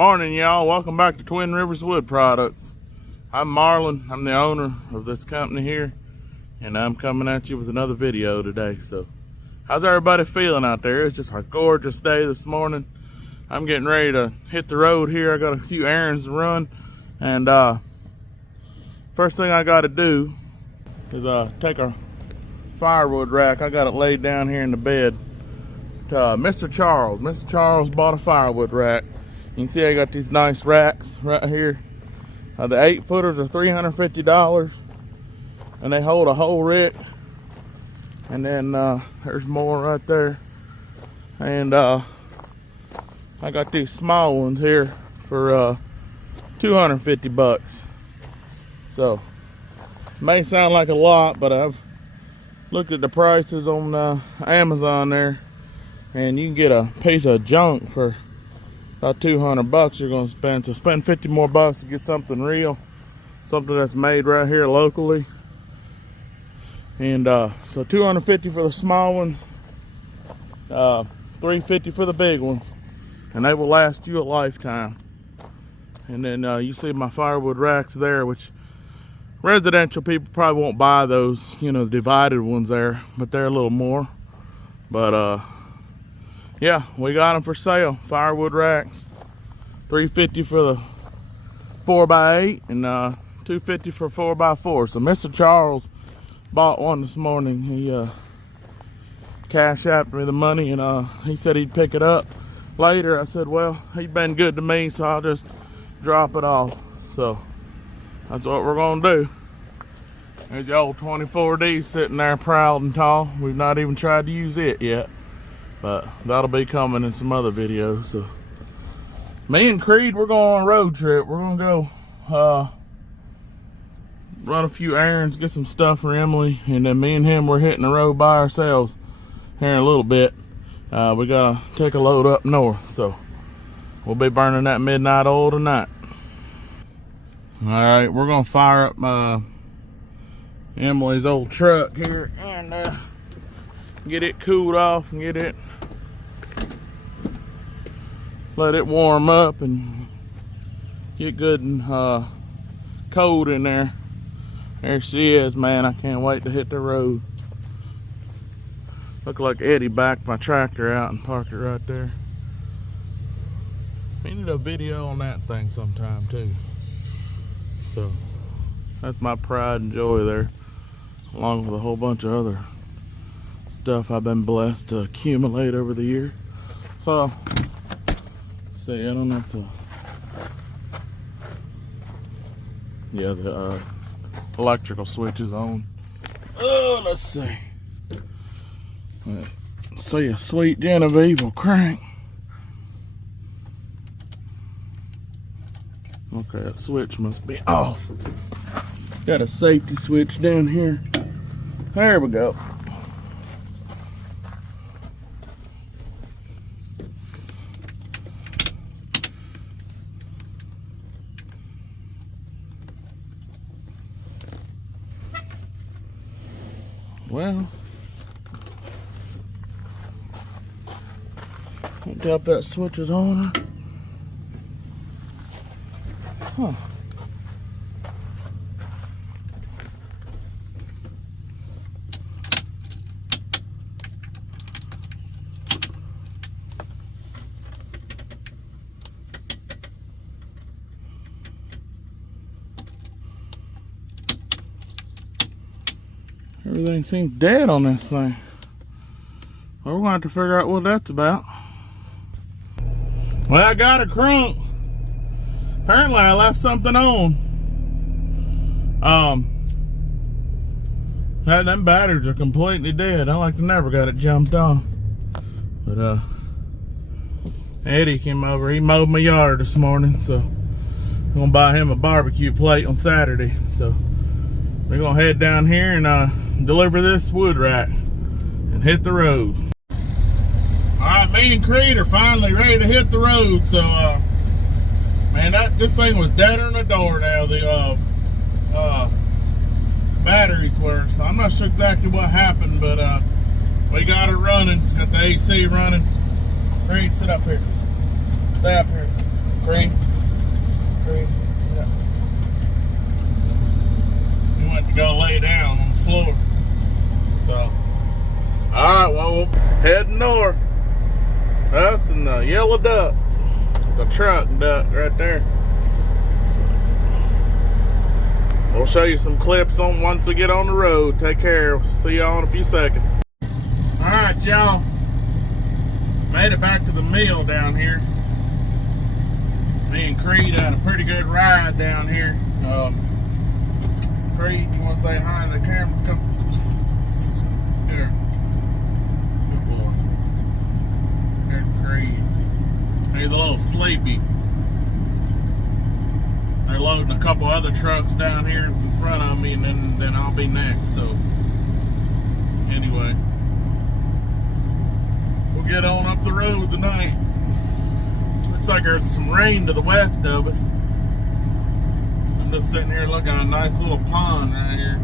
Morning, y'all. Welcome back to Twin Rivers Wood Products. I'm Marlon. I'm the owner of this company here, and I'm coming at you with another video today. So, how's everybody feeling out there? It's just a gorgeous day this morning. I'm getting ready to hit the road here. I got a few errands to run, and first thing I got to do is take a firewood rack. I got it laid down here in the bed to Mr. Charles. Mr. Charles bought a firewood rack. You can see I got these nice racks right here. The 8-footers are $350, and they hold a whole rick. And then there's more right there. And I got these small ones here for $250. So may sound like a lot, but I've looked at the prices on Amazon there, and you can get a piece of junk for about $200 you're gonna spend. So spend 50 more bucks to get something real, something that's made right here locally. And so $250 for the small ones, $350 for the big ones, and they will last you a lifetime. And then you see my firewood racks there, which residential people probably won't buy those, you know, divided ones there, but they're a little more. But yeah, we got them for sale. Firewood racks, $350 for the 4x8 and $250 for 4x4. So Mr. Charles bought one this morning. He cash apped me the money, and he said he'd pick it up later. I said, well, he's been good to me, so I'll just drop it off. So that's what we're gonna do. There's the old 24D sitting there proud and tall. We've not even tried to use it yet, but that'll be coming in some other videos. So me and Creed, we're going on a road trip. We're gonna go run a few errands, get some stuff for Emily, and then me and him, we're hitting the road by ourselves here in a little bit. We gotta take a load up north, so we'll be burning that midnight oil tonight. All right, we're gonna fire up Emily's old truck here and get it cooled off and let it warm up and get good and cold in there. There she is, man. I can't wait to hit the road. Look like Eddie backed my tractor out and parked it right there. We need a video on that thing sometime too. So that's my pride and joy there, along with a whole bunch of other stuff I've been blessed to accumulate over the year. So let's see, I don't know if the electrical switch is on. Oh, let's see. Let's see, a Sweet Genevieve will crank. Okay, that switch must be off. Got a safety switch down here. There we go. Well, can't tell if that switch is on. Huh. Everything seems dead on this thing. Well, we're going to have to figure out what that's about. Well, I got a crunk. Apparently I left something on. Them batteries are completely dead. I like to never got it jumped off. But Eddie came over. He mowed my yard this morning, so I'm gonna buy him a barbecue plate on Saturday. So we're gonna head down here and deliver this wood rack and hit the road. Alright, me and Creed are finally ready to hit the road. So man, this thing was deader than a door now. The batteries were, so I'm not sure exactly what happened, but we got it running. Got the AC running. Creed, sit up here. Stay up here. Cream. Yeah. We went to go lay down on the floor. So, alright, well, we're heading north. Us and the yellow duck. It's a truck duck right there. So, we'll show you some clips on once we get on the road. Take care. See y'all in a few seconds. Alright, y'all. Made it back to the mill down here. Me and Creed had a pretty good ride down here. Creed, you want to say hi to the camera? Come here. Good boy. There's Creed. He's a little sleepy. They're loading a couple other trucks down here in front of me, and then I'll be next. So, anyway, we'll get on up the road tonight. Looks like there's some rain to the west of us. I'm just sitting here looking at a nice little pond right here.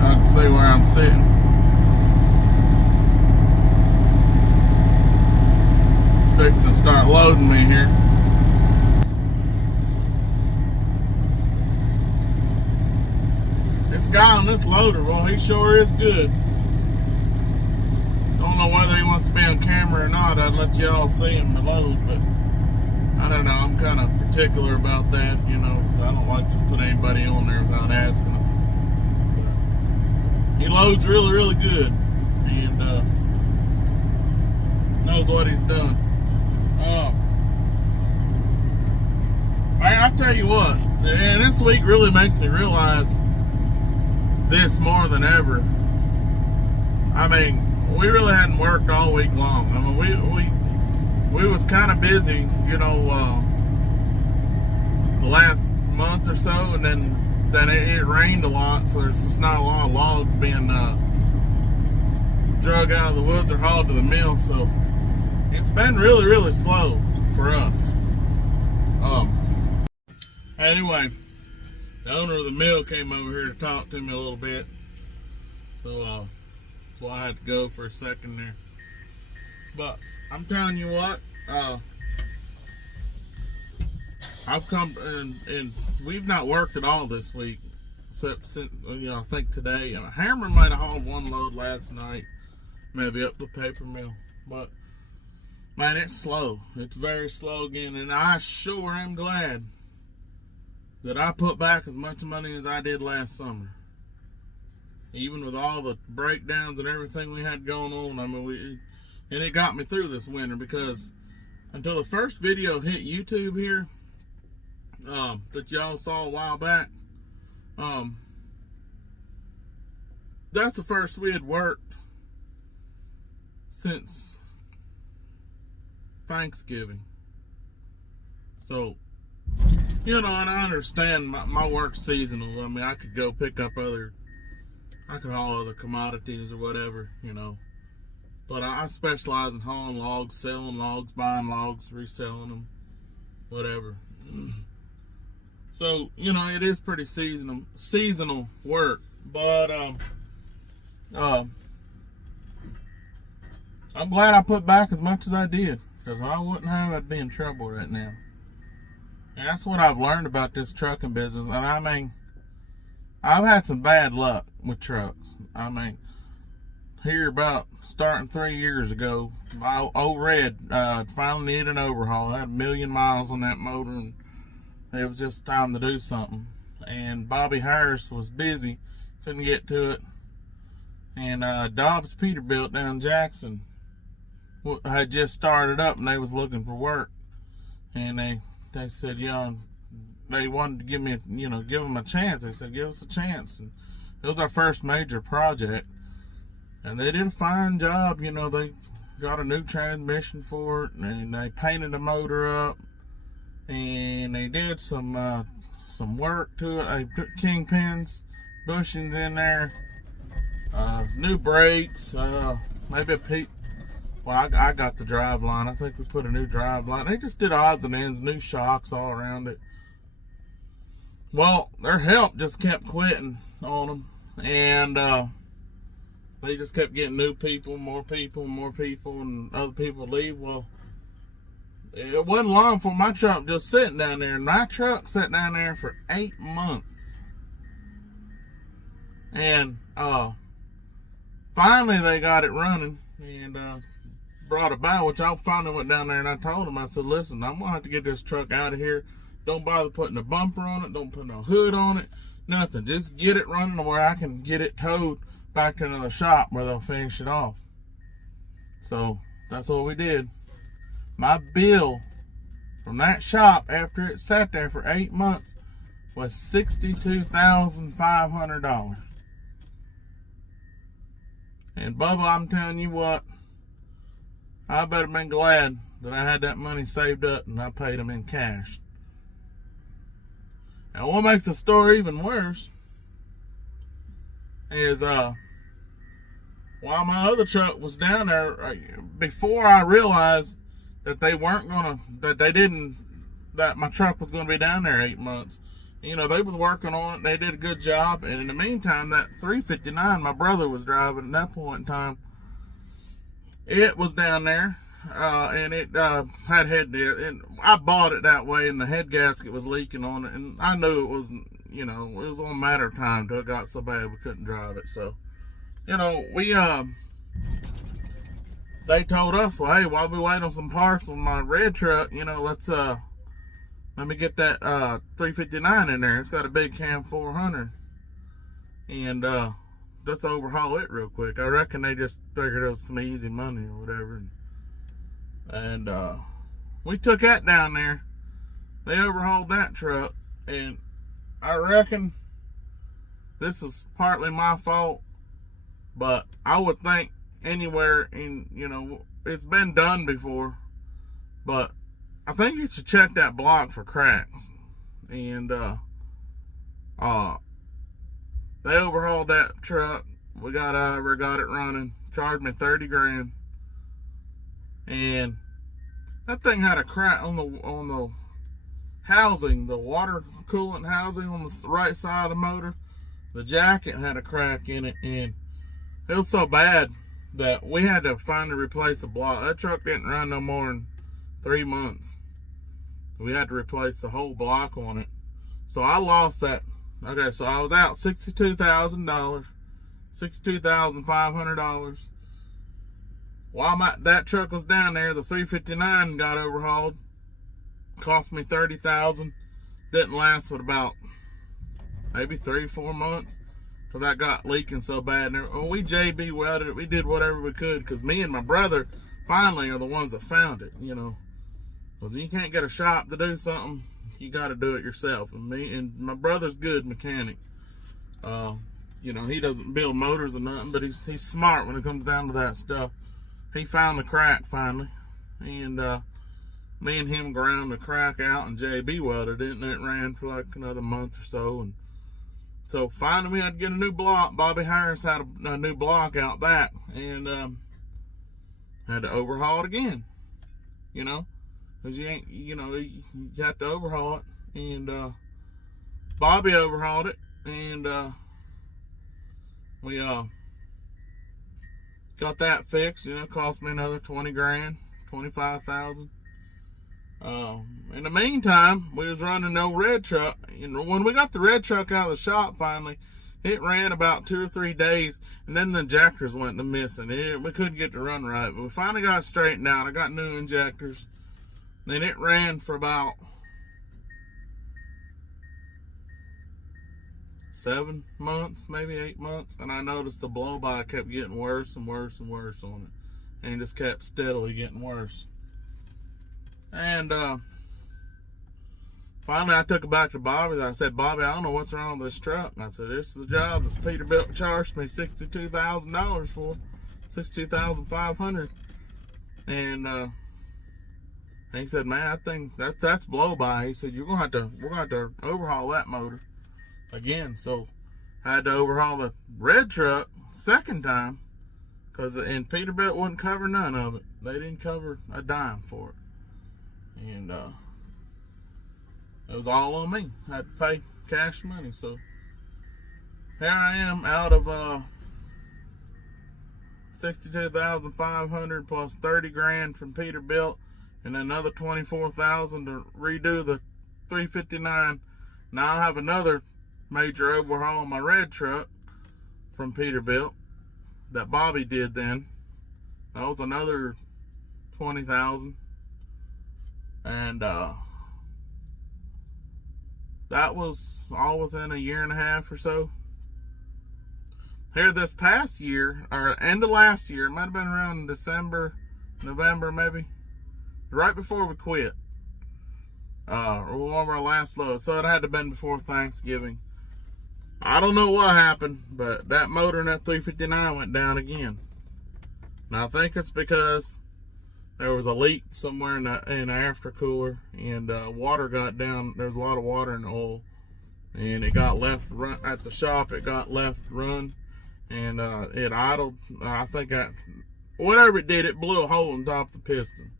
I can see where I'm sitting. Fixing to start loading me here. This guy on this loader, well, he sure is good. Don't know whether he wants to be on camera or not. I'd let y'all see him load, but I don't know. I'm kind of particular about that, you know. I don't like to just put anybody on there without asking them. But he loads really, really good, and knows what he's done. I tell you what, and this week really makes me realize this more than ever. I mean, we really hadn't worked all week long. I mean, we was kind of busy, you know, the last month or so, and then it rained a lot, so there's just not a lot of logs being drug out of the woods or hauled to the mill. So it's been really, really slow for us. Anyway, the owner of the mill came over here to talk to me a little bit, so that's why I had to go for a second there. But I'm telling you what, I've come and we've not worked at all this week, except since, you know, I think today. Hammer might have hauled one load last night, maybe up the paper mill, but man, it's slow. It's very slow again, and I sure am glad that I put back as much money as I did last summer. Even with all the breakdowns and everything we had going on, I mean, and it got me through this winter, because until the first video hit YouTube here, that y'all saw a while back, that's the first we had worked since Thanksgiving. So, you know, and I understand my work's seasonal. I mean, I could go pick up I could haul other commodities or whatever, you know. But I specialize in hauling logs, selling logs, buying logs, reselling them, whatever. So, you know, it is pretty seasonal work. But I'm glad I put back as much as I did, because I wouldn't have, I'd be in trouble right now. And that's what I've learned about this trucking business. And I mean, I've had some bad luck with trucks. I mean, here about starting 3 years ago, my old Red finally needed an overhaul. I had 1,000,000 miles on that motor, and it was just time to do something. And Bobby Harris was busy, couldn't get to it. And Dobbs Peterbilt down in Jackson had just started up, and they was looking for work. And they said, you know, they wanted to give me, give them a chance. They said, give us a chance. And it was our first major project. And they did a fine job. You know, they got a new transmission for it, and they painted the motor up, and they did some work to it. They put kingpins, bushings in there, new brakes, maybe a well, I got the drive line. I think we put a new drive line. They just did odds and ends, new shocks all around it. Well, their help just kept quitting on them, and they just kept getting new people, more people, and other people leave. Well, it wasn't long for my truck just sitting down there. And my truck sat down there for 8 months. And finally they got it running and brought it by, which I finally went down there and I told them, I said, listen, I'm going to have to get this truck out of here. Don't bother putting a bumper on it. Don't put no hood on it. Nothing. Just get it running where I can get it towed back to another shop where they'll finish it off. So that's what we did. My bill from that shop after it sat there for 8 months was $62,500. And Bubba, I'm telling you what, I better been glad that I had that money saved up and I paid them in cash. And what makes the story even worse is while my other truck was down there, before I realized that they weren't gonna, that my truck was gonna be down there 8 months. You know, they was working on it. They did a good job. And in the meantime, that 359 my brother was driving at that point in time, it was down there. And it had head, and I bought it that way, and the head gasket was leaking on it, and I knew it was, you know, it was only a matter of time till it got so bad we couldn't drive it. So, you know, they told us, well, hey, while we wait on some parts on my red truck, you know, let me get that 359 in there. It's got a big cam 400, and let's overhaul it real quick. I reckon they just figured it was some easy money or whatever. And we took that down there. They overhauled that truck, and I reckon this is partly my fault, but I would think anywhere in, you know, it's been done before, but I think you should check that block for cracks. And they overhauled that truck. We got over, got it running, charged me 30 grand. And that thing had a crack on the housing, the water coolant housing on the right side of the motor. The jacket had a crack in it, and it was so bad that we had to finally replace the block. That truck didn't run no more than 3 months. We had to replace the whole block on it. So I lost that. Okay, so I was out $62,000, $62,500. While that truck was down there, the 359 got overhauled. Cost me $30,000. Didn't last but about maybe 3-4 months till that got leaking so bad. And we JB welded it. We did whatever we could, because me and my brother finally are the ones that found it. You know, because you can't get a shop to do something, you got to do it yourself. And my brother's good mechanic. You know, he doesn't build motors or nothing, but he's smart when it comes down to that stuff. He found the crack finally, and me and him ground the crack out and JB welded it, and it ran for like another month or so. And so finally we had to get a new block. Bobby Harris had a new block out back, and had to overhaul it again. You know, because you ain't, you know, you have to overhaul it. And Bobby overhauled it, and we got that fixed. You know, it cost me another 20 grand, 25,000. In the meantime, we was running no red truck. You know, when we got the red truck out of the shop finally, it ran about 2 or 3 days, and then the injectors went to missing. We couldn't get to run right, but we finally got it straightened out. I got new injectors. Then it ran for about 7 months, maybe 8 months, and I noticed the blow-by kept getting worse and worse and worse on it, and it just kept steadily getting worse. And finally I took it back to Bobby. I said, Bobby, I don't know what's wrong with this truck. And I said, this is the job that Peterbilt charged me $62,000 for, $62,500. And he said, man, I think that's blow-by. He said, we're gonna have to overhaul that motor again. So I had to overhaul the red truck second time, and Peterbilt wouldn't cover none of it. They didn't cover a dime for it, and it was all on me. I had to pay cash money. So here I am out of $62,500 plus 30 grand from Peterbilt, and another $24,000 to redo the 359. Now I have another major overhaul on my red truck from Peterbilt that Bobby did then. That was another $20,000, and that was all within a year and a half or so. Here this past year, or end of last year, it might have been around December, November maybe, right before we quit, or one of our last loads, so it had to have been before Thanksgiving. I don't know what happened, but that motor in that 359 went down again. Now I think it's because there was a leak somewhere in the aftercooler, and water got down. There's a lot of water in the oil, and it got left run at the shop. It got left run, and it idled. I think whatever it did, it blew a hole in top of the piston.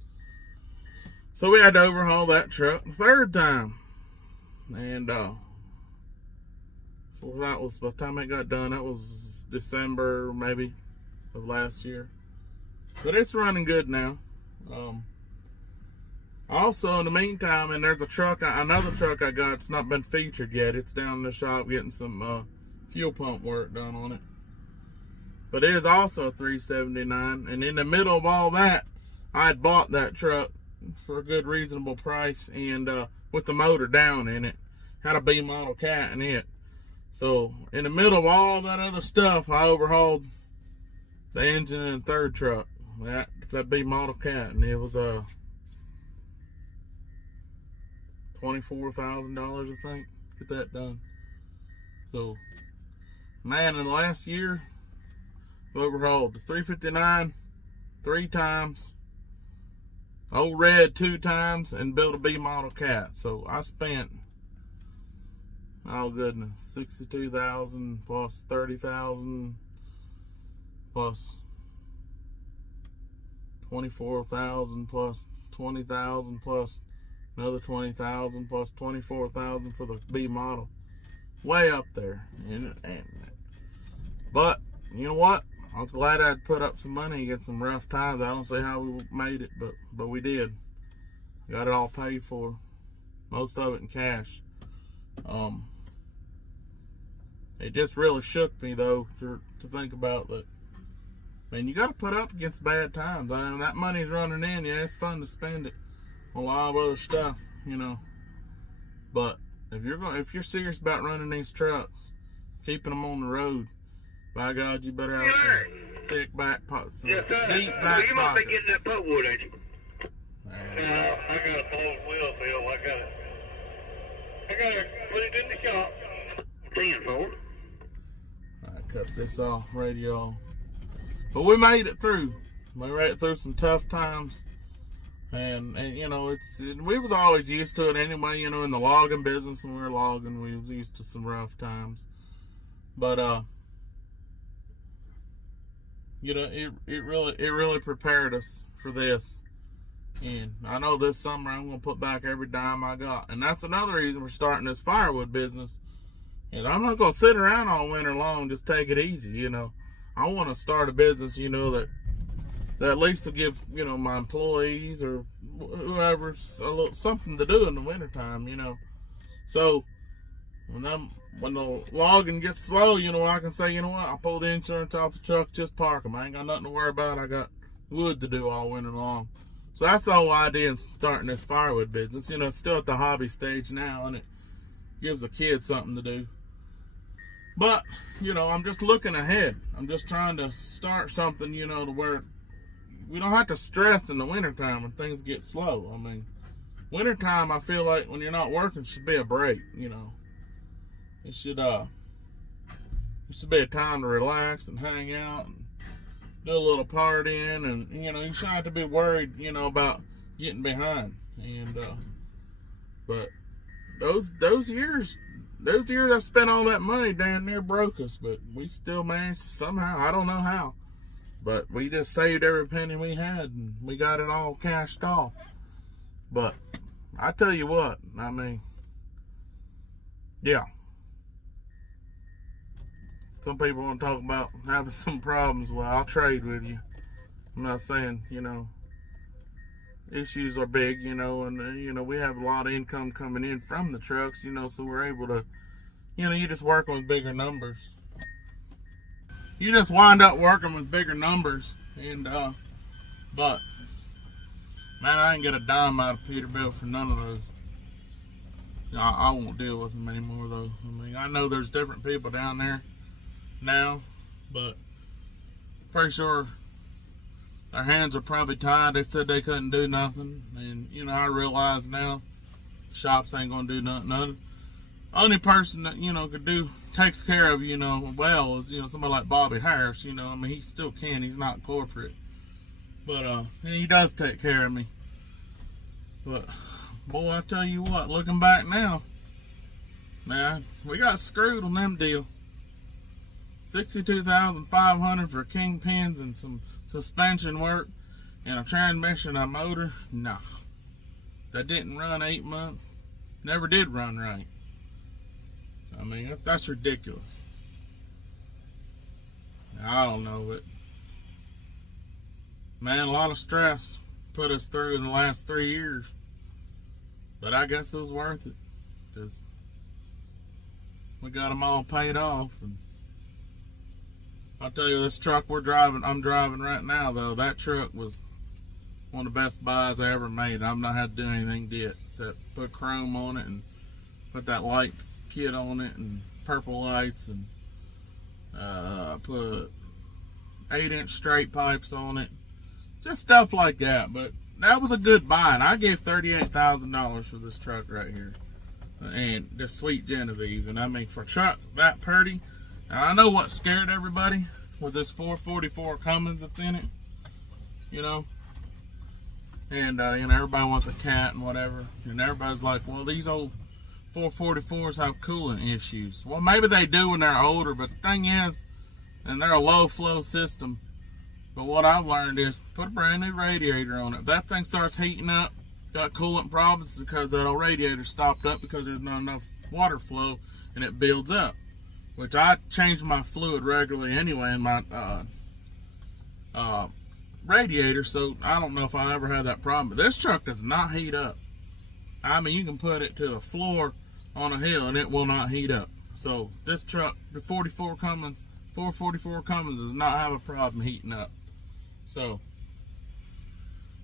So we had to overhaul that truck the third time, and so that was, by the time it got done, that was December maybe of last year. But it's running good now. Also, in the meantime, and there's another truck I got. It's not been featured yet. It's down in the shop getting some fuel pump work done on it. But it is also a 379. And in the middle of all that, I had bought that truck for a good, reasonable price, and with the motor down in it. Had a B model cat in it. So in the middle of all that other stuff, I overhauled the engine in the third truck. That B model cat, and it was $24,000, I think, get that done. So, man, in the last year, I've overhauled the 359 3 times, old red 2 times, and built a B model cat. So I spent, oh goodness, $62,000 plus $30,000 plus $24,000 plus $20,000 plus another $20,000 plus $24,000 for the B model. Way up there. But you know what? I was glad I'd put up some money and get some rough times. I don't see how we made it, but we did. Got it all paid for. Most of it in cash. It just really shook me though to think about that. Man, you got to put up against bad times. I mean, that money's running in. Yeah, it's fun to spend it on a lot of other stuff, you know. But if you're serious about running these trucks, keeping them on the road, by God, you better have some thick back pockets, some deep back you pockets. might be getting that pulpwood, ain't you? I got a bald wheel, Bill. I gotta put it in the shop. 10 for. I cut this off, radio. But we made it through. We made it through some tough times, and you know, we was always used to it anyway. You know, in the logging business, when we were logging, we was used to some rough times. But you know, it really prepared us for this. And I know this summer I'm gonna put back every dime I got, and that's another reason we're starting this firewood business. And I'm not gonna sit around all winter long and just take it easy, you know. I want to start a business, you know, that at least will give, you know, my employees or whoever something to do in the wintertime, you know. So when the logging gets slow, you know, I can say, you know what, I'll pull the insurance off the truck, just park them. I ain't got nothing to worry about. I got wood to do all winter long. So that's the whole idea in starting this firewood business. You know, it's still at the hobby stage now, and it gives a kid something to do. But, you know, I'm just looking ahead. I'm just trying to start something, you know, to where we don't have to stress in the wintertime when things get slow. I mean, wintertime, I feel like when you're not working should be a break, you know. It should be a time to relax and hang out and do a little partying, and, you know, you shouldn't have to be worried, you know, about getting behind. And, but those years I spent all that money damn near broke us, but we still managed somehow. I don't know how, but we just saved every penny we had, and we got it all cashed off. But I tell you what, I mean, yeah. Some people want to talk about having some problems. Well, I'll trade with you. I'm not saying, you know, issues are big, you know, and we have a lot of income coming in from the trucks, so we're able to, you just working with bigger numbers. You just wind up working with bigger numbers, and but man, I ain't get a dime out of Peterbilt for none of those. I won't deal with them anymore, though. I mean, I know there's different people down there now, but pretty sure their hands are probably tied. They said they couldn't do nothing, and I realize now shops ain't gonna do nothing. Only person that could takes care of well is somebody like Bobby Harris. I mean, he still can. He's not corporate, but and he does take care of me. But boy, I tell you what, looking back now, man, we got screwed on them deal. $62,500 for kingpins and some suspension work and a transmission and a motor. Nah, that didn't run 8 months. Never did run right. I mean, that's ridiculous. I don't know, but man, a lot of stress put us through in the last 3 years. But I guess it was worth it, because we got them all paid off. And I'll tell you, this truck I'm driving right now, though, that truck was one of the best buys I ever made. I've not had to do anything to it except put chrome on it and put that light kit on it and purple lights, and put 8-inch straight pipes on it, just stuff like that. But that was a good buy, and I gave $38,000 for this truck right here, and this Sweet Genevieve. And I mean, for a truck that pretty, and I know what scared everybody was this 444 Cummins that's in it, and everybody wants a cat and whatever, and everybody's like, well, these old 444s have coolant issues. Well, maybe they do when they're older, but the thing is, and they're a low flow system. But what I've learned is put a brand new radiator on it. If that thing starts heating up, got coolant problems, because that old radiator stopped up because there's not enough water flow and it builds up. Which I change my fluid regularly anyway in my radiator, so I don't know if I ever had that problem. But this truck does not heat up. I mean, you can put it to the floor on a hill and it will not heat up. So this truck, the 444 Cummins, does not have a problem heating up. So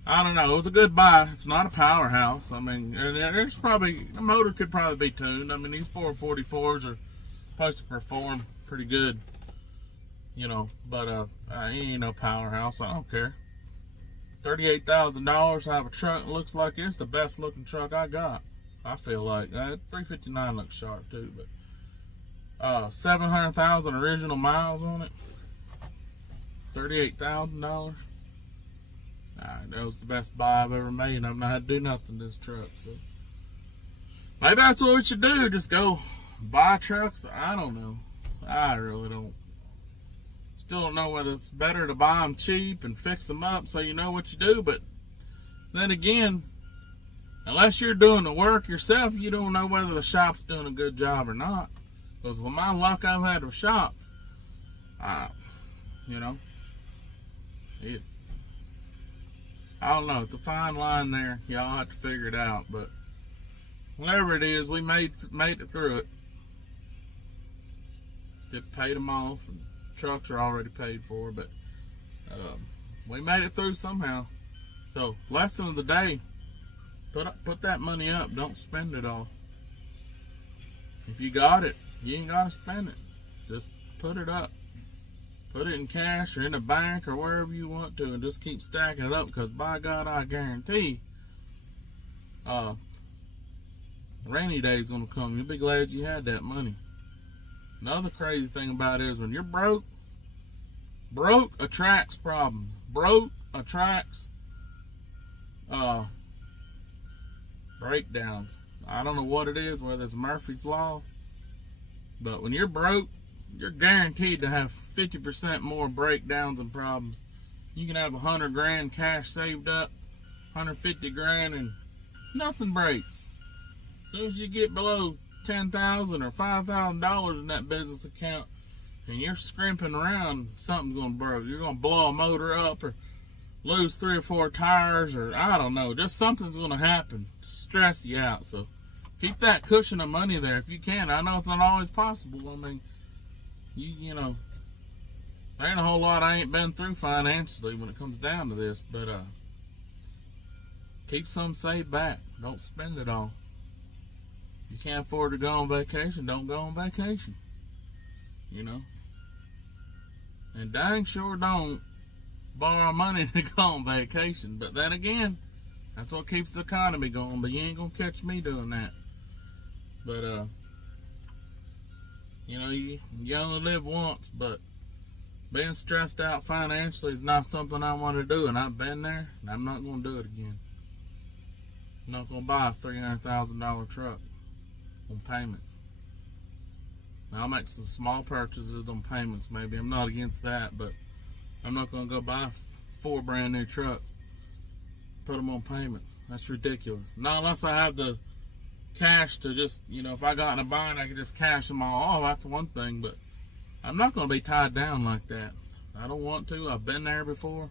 I don't know. It was a good buy. It's not a powerhouse. I mean, and there's probably, the motor could probably be tuned. I mean, these 444s are supposed to perform pretty good, but it ain't no powerhouse. I don't care. $38,000, I have a truck that looks like it's the best looking truck I got. I feel like 359 looks sharp too, but 700,000 original miles on it. $38,000. That was the best buy I've ever made. I've not had to do nothing to this truck, so maybe that's what we should do. Just go buy trucks. I don't know. I really don't. Still don't know whether it's better to buy them cheap and fix them up so you know what you do. But then again, unless you're doing the work yourself, you don't know whether the shop's doing a good job or not. Because with my luck I've had with shops, I don't know. It's a fine line there. Y'all have to figure it out. But whatever it is, we made it through it. Paid them off. And trucks are already paid for, but we made it through somehow. So lesson of the day: put that money up. Don't spend it all. If you got it, you ain't gotta spend it. Just put it up. Put it in cash or in a bank or wherever you want to, and just keep stacking it up. Because by God, I guarantee, rainy day's gonna come. You'll be glad you had that money. Another crazy thing about it is when you're broke attracts problems. Broke attracts breakdowns. I don't know what it is, whether it's Murphy's Law, but when you're broke, you're guaranteed to have 50% more breakdowns and problems. You can have 100 grand cash saved up, 150 grand, and nothing breaks. As soon as you get below $10,000 or $5,000 in that business account, and you're scrimping around, something's gonna break. You're gonna blow a motor up or lose 3 or 4 tires, or I don't know, just something's going to happen to stress you out. So keep that cushion of money there if you can. I know it's not always possible. I mean, you know, there ain't a whole lot I ain't been through financially when it comes down to this, but keep some saved back. Don't spend it all. You can't afford to go on vacation, don't go on vacation. You know? And dang sure don't borrow money to go on vacation. But then again, that's what keeps the economy going. But you ain't gonna catch me doing that. But you know, you only live once, but being stressed out financially is not something I want to do, and I've been there, and I'm not gonna do it again. I'm not gonna buy a $300,000 truck on payments. Now, I'll make some small purchases on payments maybe. I'm not against that, but I'm not going to go buy 4 brand new trucks, put them on payments. That's ridiculous. Not unless I have the cash to just, you know, if I got in a bind, I could just cash them all off. That's one thing, but I'm not going to be tied down like that. I don't want to. I've been there before,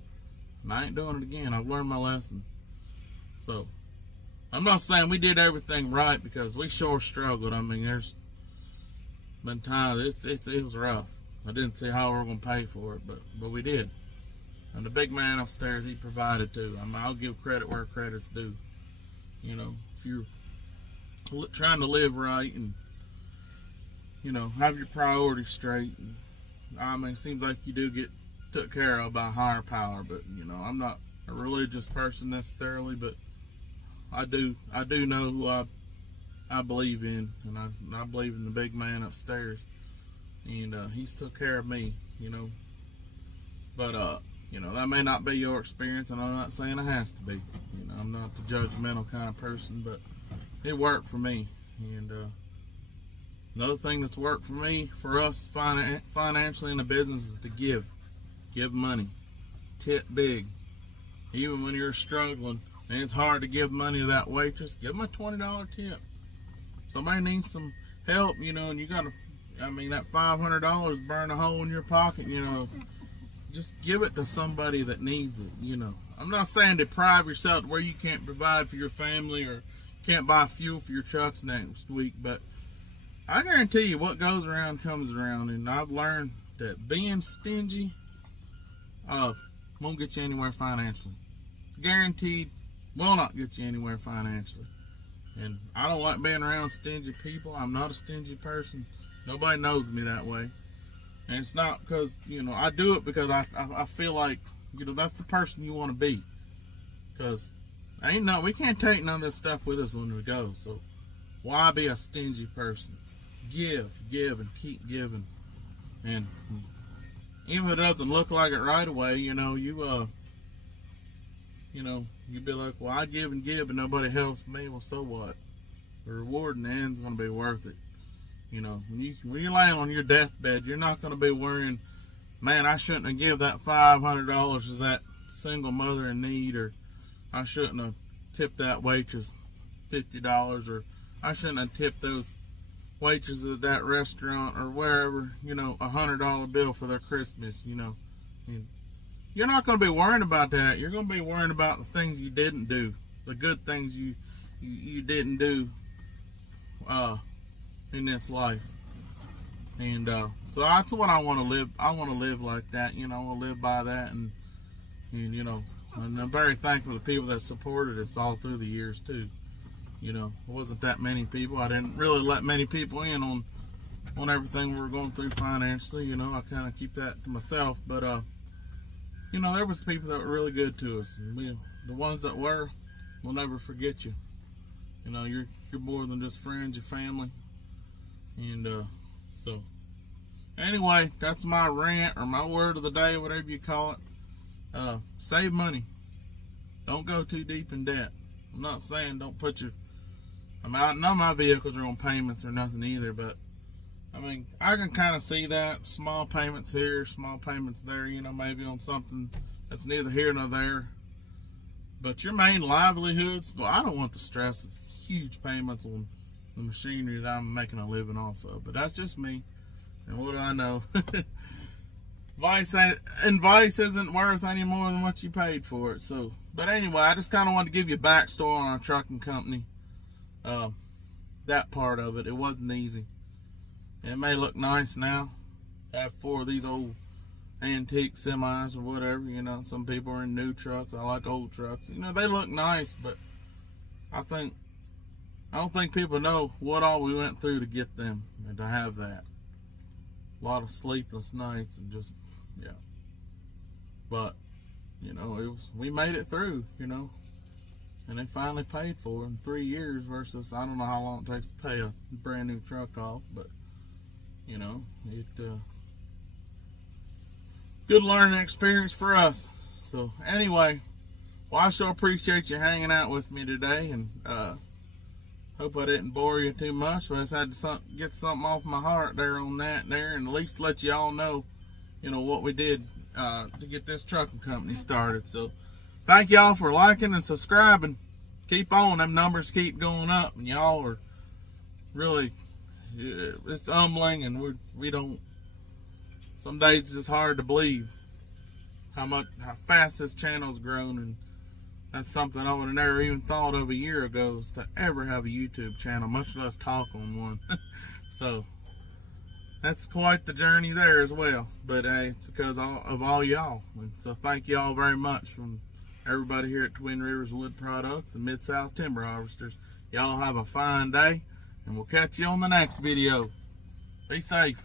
and I ain't doing it again. I've learned my lesson. So, I'm not saying we did everything right, because we sure struggled. I mean, there's been times it was rough. I didn't see how we were going to pay for it, but we did. And the big man upstairs, he provided too. I mean, I'll give credit where credit's due. You know, if you're trying to live right and, you know, have your priorities straight. And, I mean, it seems like you do get took care of by a higher power, but, you know, I'm not a religious person necessarily, but I do know who I believe in, and I believe in the big man upstairs, and he's took care of me, you know. But you know, that may not be your experience, and I'm not saying it has to be. You know, I'm not the judgmental kind of person, but it worked for me. And another thing that's worked for me, for us financially in the business, is to give money, tip big, even when you're struggling. And it's hard to give money to that waitress. Give them a $20 tip. Somebody needs some help, you know, and you gotta, I mean, that $500 burn a hole in your pocket, you know. Just give it to somebody that needs it, you know. I'm not saying deprive yourself to where you can't provide for your family or can't buy fuel for your trucks next week, but I guarantee you what goes around comes around, and I've learned that being stingy won't get you anywhere financially. Guaranteed will not get you anywhere financially. And I don't like being around stingy people. I'm not a stingy person. Nobody knows me that way. And it's not because, you know, I do it because I feel like, you know, that's the person you want to be. Because we can't take none of this stuff with us when we go. So why be a stingy person? Give, and keep giving. And even if it doesn't look like it right away, you know, you'd be like, well, I give and give and nobody helps me. Well, so what? The reward in the end is going to be worth it. You know, when you're laying on your deathbed, you're not going to be worrying, man, I shouldn't have given that $500 to that single mother in need, or I shouldn't have tipped that waitress $50, or I shouldn't have tipped those waitresses at that restaurant or wherever, you know, $100 bill for their Christmas, you know. And you're not going to be worrying about that. You're going to be worrying about the things you didn't do, the good things you didn't do in this life. And so that's what I want to live. I want to live like that, you know. I want to live by that, and you know, and I'm very thankful to the people that supported us all through the years too. You know, it wasn't that many people. I didn't really let many people in on everything we were going through financially. You know, I kind of keep that to myself. But you know, there was people that were really good to us, and the ones that were, we'll never forget you. You know, you're more than just friends, your family. And so anyway, that's my rant or my word of the day, whatever you call it. Save money. Don't go too deep in debt. I'm not saying don't put your, none of my vehicles are on payments or nothing either, but I mean, I can kind of see that. Small payments here, small payments there, you know, maybe on something that's neither here nor there. But your main livelihoods, well, I don't want the stress of huge payments on the machinery that I'm making a living off of. But that's just me. And what do I know? Vice isn't worth any more than what you paid for it. So, but anyway, I just kind of wanted to give you a backstory on our trucking company. That part of it, it wasn't easy. It may look nice now. Have 4 of these old antique semis or whatever. You know, some people are in new trucks. I like old trucks. You know, they look nice, but I don't think people know what all we went through to get them and to have that. A lot of sleepless nights and just, yeah. But, you know, we made it through, you know. And they finally paid for it in 3 years versus, I don't know how long it takes to pay a brand new truck off. But, you know, good learning experience for us. So, anyway, well, I sure appreciate you hanging out with me today. And, hope I didn't bore you too much, but I just had to get something off my heart there on that there, and at least let you all know, you know, what we did to get this trucking company started. So thank y'all for liking and subscribing. Keep on, them numbers keep going up, and y'all are really, it's humbling, and we don't, some days it's just hard to believe how fast this channel's grown. And that's something I would have never even thought of a year ago, is to ever have a YouTube channel, much less talk on one. So that's quite the journey there as well. But hey, it's because of all y'all. And so thank y'all very much from everybody here at Twin Rivers Wood Products and Mid-South Timber Harvesters. Y'all have a fine day, and we'll catch you on the next video. Be safe.